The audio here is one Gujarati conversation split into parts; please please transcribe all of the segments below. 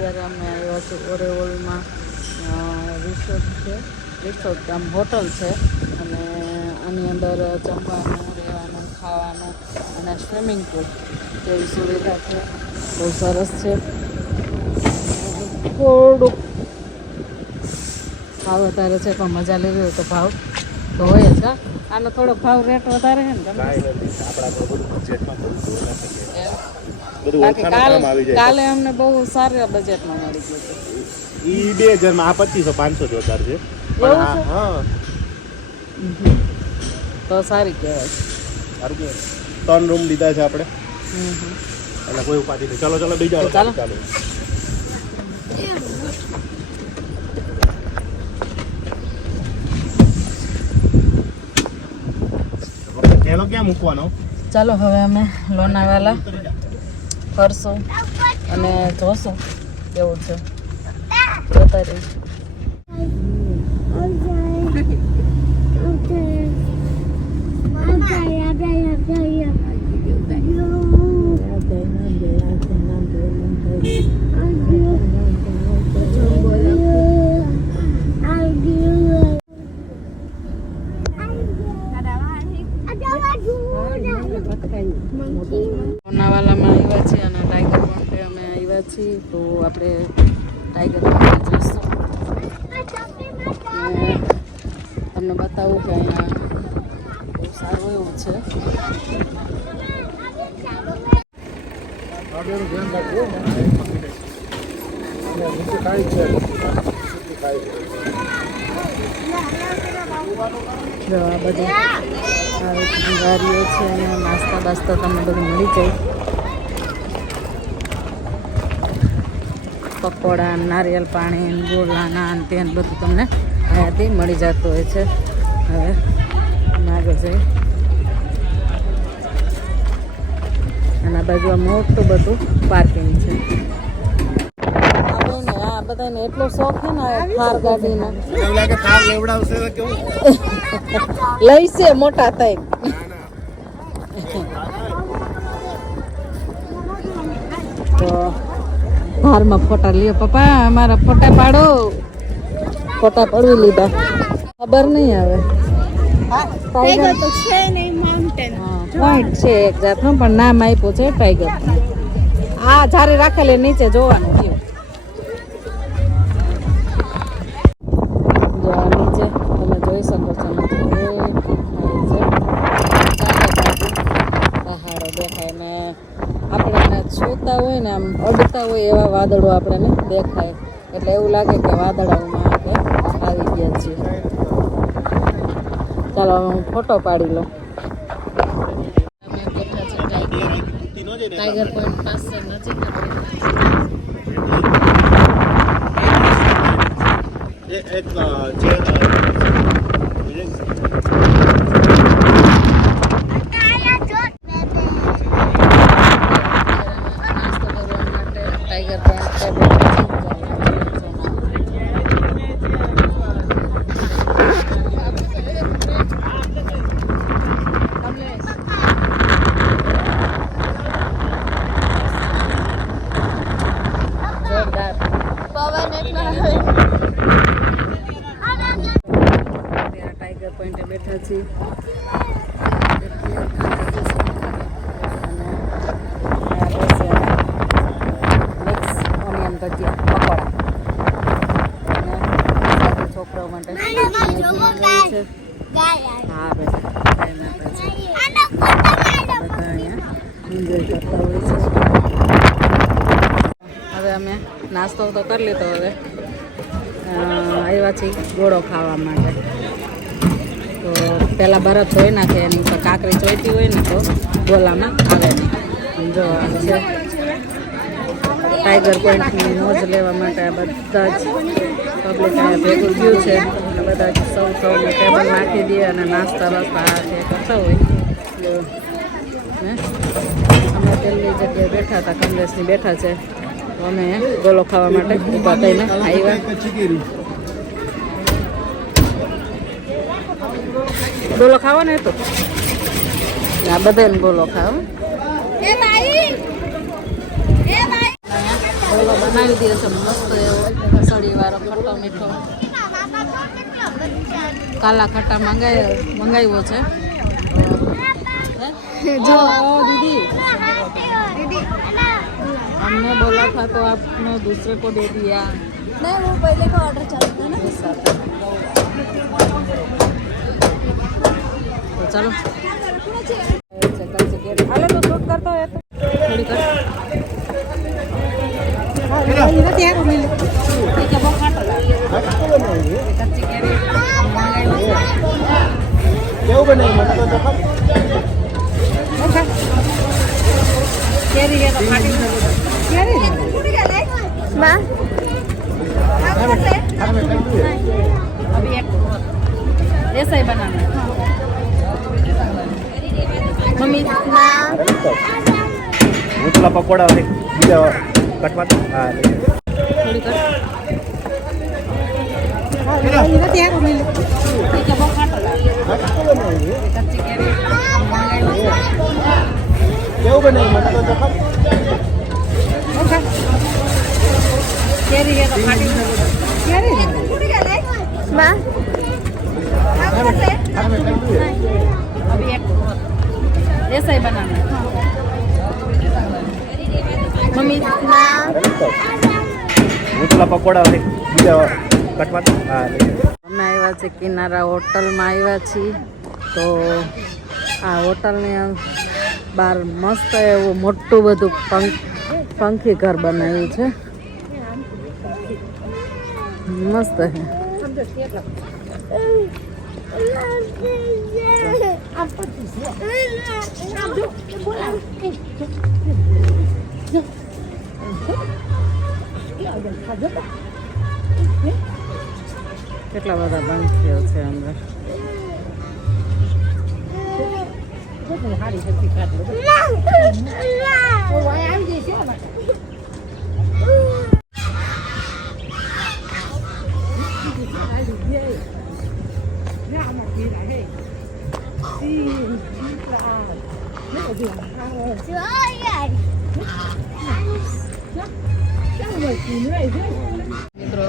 અત્યારે અમે આવ્યા છીએ ઓરેઓલમાં રિસોર્ટ છે. રિસોર્ટ આમ હોટલ છે. અને આની અંદર જમવાનું રહેવાનું ખાવાનું અને સ્વિમિંગ પુલ તેવી સુવિધા છે. બહુ સરસ છે. થોડુંક ભાવ વધારે છે પણ મજા લેવી હોય તો ભાવ તો હોય જ હા. આનો થોડોક ભાવ રેટ વધારે છે ને તમને? કાંઈ નથી આપણા પર બધું બજેટમાં બધું જોઈ ના શકીએ એમ. બધું બાકી ઓળખાણ આવી જાય. કાલે અમને બહુ સારા બજેટમાં મળી ગયું ઈ બે હજારમાં આ પચીસો પાંચસો જ વધારે છે. પણ? હા. તો સારી કહેવાય. સારું ત્રણ રૂમ લીધા છે આપણે. એટલે કોઈ ઉપાધિ નહીં. ચાલો ચાલો બીજા ચાલો. મૂકવાનો? ચાલો હવે અમે લોનાવાલા ફરશું અને જોશું. એવું છે. જોતા રહીશું લોનાવાલામાં આવ્યા છીએ અને ટાઈગર પોઈન્ટે અમે આવ્યા છીએ તો આપણે ટાઈગર જઈશું. તમને બતાવું કે અહીંયા બહુ સારું એવું છે. જો આ બધી વારીઓ છે અને નાસ્તા બાસ્તા તમને બધું મળી જાય. પકોડા નારિયેલ પાણી ગોળા નાન તેન બધું તમને અહીંયાથી મળી જતું હોય છે. હવે માગે આગળ જઈ અને આ બાજુ મોટું બધું પાર્કિંગ છે. બધાને એટલો શોખ છે ને ગાડીનો. કાર લેવડાવશે લઈશે મોટા થઈ. હારમાં ફોટા લ્યો. પપ્પા અમારા ફોટા પાડો. ફોટા પડવી લીધા. ખબર નહીં આવે. પોઈન્ટ છે એક જાતનું પણ નામ આપ્યું છે ટાઈગર હા જારી રાખેલી નીચે જોવાનું આપણે છૂતા હોય ને આમ અડતા હોય એવા વાદળો આપણને દેખાય એટલે એવું લાગે કે વાદળાઓમાં આપણે આવી ગયા છીએ ચાલો હું ફોટો પાડી લઉં ટાઈગર પોઈન્ટ પાસે નજીક એક જે અ, નાસ્તો કરવા માટે ટાઈગર પોઈન્ટ પર બેઠા છીએ. જોરદાર અત્યારે ટાઈગર પોઈન્ટે બેઠા છીએ મિક્સ ઓનિયન ભજીયા પકોડા અને સાથે છોકરાઓ માટે છે હા હવે અમે નાસ્તો તો કરી લીધો હવે આવ્યા છીએ ગોળો ખાવા માટે તો પહેલાં બરફ ધોઈ નાખે એની કાંકરી ચોઈતી હોય ને તો ગોલામાં આવે નહીં જો છે ટાઈગર પોઈન્ટની મોજ લેવા માટે આ બધા જ પબ્લિક અહીંયા ભેગું થયું છે. અને બધા જ સૌ સૌને ટેબલ નાખી દે અને નાસ્તા વાસ્તા આ તે કરતા હોય. અમે પેલી જગ્યાએ બેઠા હતા કમલેશની બેઠા છે. અમે ગોલો ખાવા માટે ઊભા થઈને આવ્યા. ગોલો ખાવો ને તો આ બધાને ગોલો ખાવો ઓલો બનાવી દે છે મસ્ત એવો સળીવાળો ખટ્ટો મીઠો કાલા ખટ્ટા મંગાય મંગાવ્યો છે જો દીદી हमने बोला था तो आपने दूसरे को दे दिया नहीं वो पहले का ऑर्डर चालू था ना तो चलो हाले तो शूट करता है थोड़ी कर કેવું બનાવ્યું મને તો દેખાડ. કેરી है तो फाटी केरी माँ अभी एक और ऐसा ही बनाना है मम्मी माँ હું પેલા પકોડા હોય બીજા કટવા હા थोड़ी कर ठीक है वो काटो कच्ची केरी मंगाई છે. કેવું બનાવ્યું મને તો દેખાડ. કેરી है तो फाटी माँ अभी एक और ऐसा ही बनाना ઉથલા પકોડા બીજા કટમાં હા અમે આવ્યા છે કિનારા હોટલમાં આવ્યા છીએ. તો આ હોટલની બહાર મસ્ત એવું મોટું બધું પંખ પંખી ઘર બનાવ્યું છે. મસ્ત છે. કેટલા બધા પંખીઓ છે અંદર મિત્રો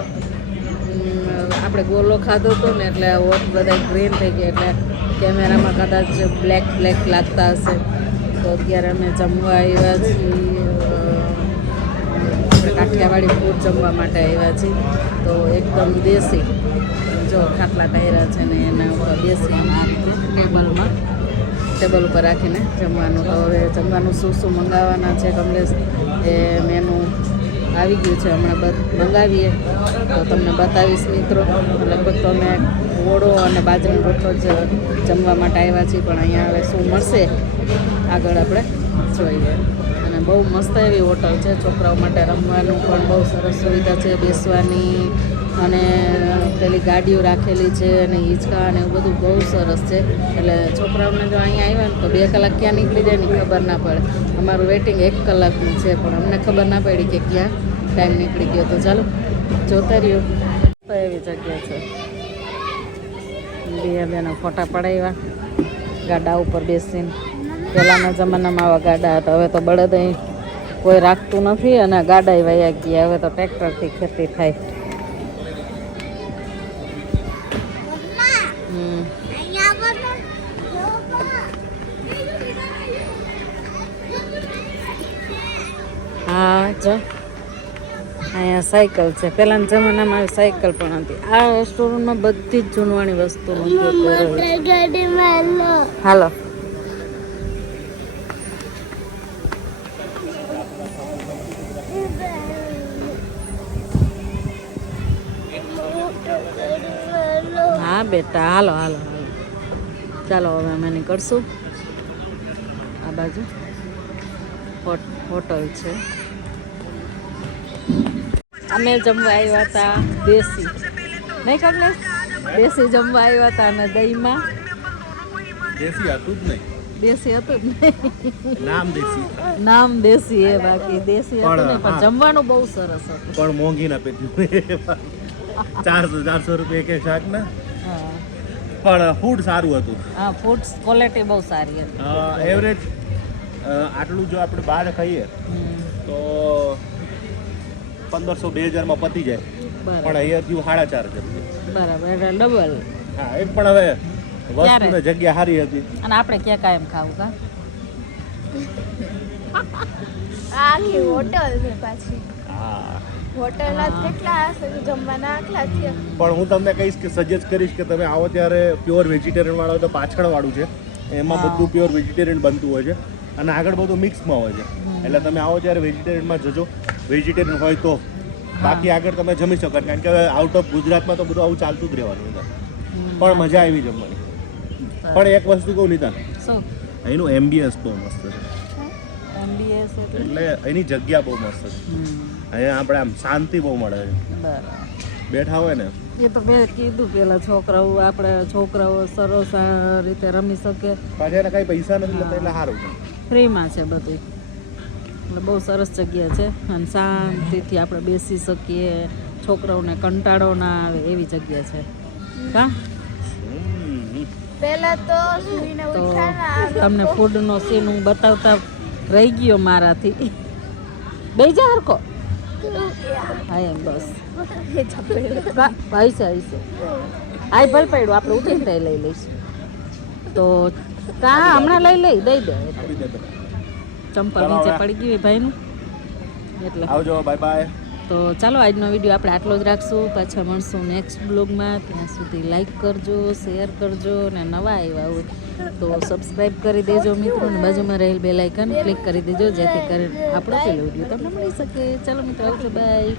આપણે ગોલો ખાધો હતો ને એટલે ઓટ બધા ગ્રીન થઈ ગયા એટલે કેમેરામાં કદાચ બ્લેક બ્લેક લાગતા હશે. તો અત્યારે અમે જમવા આવ્યા છીએ કાઠિયાવાડી ફૂડ જમવા માટે આવ્યા છીએ. તો એકદમ દેશી, જો ખાટલા ટાયરા છે ને એના ઉપર આમ આ રીતે ટેબલમાં, ટેબલ ઉપર રાખીને જમવાનું. તો હવે જમવાનું શું શું મંગાવવાના છે કમલેશ? એ મેનુ આવી ગયું છે. હમણાં મંગાવીએ. તો તમને બતાવીશ મિત્રો. લગભગ તો અમે ઓળો અને બાજરીનો રોટલો જ જમવા માટે આવ્યા છીએ, પણ અહીંયા હવે શું મળશે? આગળ આપણે જોઈએ. અને બહુ મસ્ત એવી હોટલ છે. છોકરાઓ માટે રમવાનું પણ બહુ સરસ સુવિધા છે. બેસવાની અને પેલી ગાડીઓ રાખેલી છે અને હિંચકા અને એવું બધું બહુ સરસ છે. એટલે છોકરાઓને જો અહીંયા આવ્યા ને તો બે કલાક ક્યાં નીકળી જાય ને ખબર ના પડે. અમારું વેટિંગ એક કલાકનું છે, પણ અમને ખબર ના પડી કે ક્યાં ટાઈમ નીકળી ગયો. તો ચાલો, જોતા રહ્યો. એવી જગ્યા છે. બે બેનો ફોટા પડાવ્યા. ગાડા ઉપર બેસીને. પહેલાંના જમાનામાં આવા ગાડા હતા. હવે તો બળદ અહીં કોઈ રાખતું નથી અને ગાડા વયા ગયા. હવે તો ટ્રેક્ટરથી ખેતી થાય. જો અહીંયા સાયકલ છે. પહેલાંના જમાનામાં આવી સાયકલ પણ હતી. આ રેસ્ટોરન્ટમાં બધી જ જૂનવાણી વસ્તુનો હાલો. હા બેટા હાલો હાલો હાલો. ચાલો હવે અમે નીકળશું આ બાજુ. હોટલ છે. અમે જમવા આવ્યા હતા દેશી. નહીં કમલેશ? દેશી જમવા આવ્યા હતા અને દહીંમાં. દેશી હતું જ નહીં. દેશી હતું જ નહીં. નામ દેશી. નામ દેશી એ બાકી. દેશી હતું ને પણ જમવાનું બહુ સરસ હતું. પણ મોંઘી ના પેટ્યું ચારસો ચારસો રૂપિયા કે શાક ને? હા. પણ ફૂડ સારું હતું. હા ફૂડ ક્વોલિટી બહુ સારી હતી. એવરેજ આટલું જો આપણે બહાર ખાઈએ તો પંદરસો બે હજારમાં પતી જાય. પણ અહીંયા થયું સાડા ચાર હજાર બરાબર ડબલ. હા એ પણ હવે વસ્તુ વસ્તુને જગ્યા સારી હતી. અને આપણે ક્યાં કાયમ ખાવું કા? આખી હોટલ છે પાછી. હા. હોટલના જ કેટલા હશે? જમવાના આટલા થયા. પણ હું તમને કહીશ કે સજેસ્ટ કરીશ કે તમે આવો ત્યારે પ્યોર વેજીટેરિયન વાળો તો પાછળ વાળું છે. એમાં બધું પ્યોર વેજીટેરિયન બનતું હોય છે. અને આગળ બધું મિક્સમાં હોય છે. એટલે તમે આવો ત્યારે વેજીટેરિયનમાં જજો. વેજીટેરિયન હોય તો. બાકી આગળ તમે જમી શકો કારણ કે આઉટ ઓફ ગુજરાતમાં તો બધું આવું ચાલતું જ રહેવાનું પણ મજા આવી જમવાની. પણ એક વસ્તુ કહું નીતા અહીંનું એમબીએસ બહુ મસ્ત છે. એટલે? એની જગ્યા બહુ મસ્ત છે. અહીંયા આપણે આમ શાંતિ બહુ મળે છે. બેઠા હોય ને. એ તો મેં કીધું પેલા છોકરાઓ આપણે છોકરાઓ સરસ રીતે રમી શકે. પાછા કાંઈ પૈસા નથી લેતા એટલે સારું ફ્રીમાં છે બધું. એટલે બહુ સરસ જગ્યા છે. અને શાંતિથી આપણે બેસી શકીએ. છોકરાઓને કંટાળો ના આવે એવી જગ્યા છે. કા હમ. તો તમને ફૂડનો સીન હું બતાવતા રહી ગયો મારાથી. બે જા હરકો હા એમ બસ. કા- હશે હશે આય ભલ પડ્યું. આપણે ઉઠીને લઈ લઈશું. તો કા હમણાં લઈ લઈ દઈ દે. ચંપલ નીચે. પડી ગઈ ભાઈનું. એટલે આવજો બાય બાય તો ચાલો આજનો વીડિયો આપણે આટલો જ રાખશું. પાછા મળશું નેક્સ્ટ બ્લોગમાં ત્યાં સુધી લાઈક કરજો શેર કરજો અને નવા આવ્યા હોય તો સબસ્ક્રાઈબ કરી દેજો મિત્રો અને બાજુમાં રહેલ બે લાઇકન ક્લિક કરી દેજો જેથી કરીને આપણો પેલો વીડિયો તમને મળી શકે. ચાલો મિત્રો આવજો બાય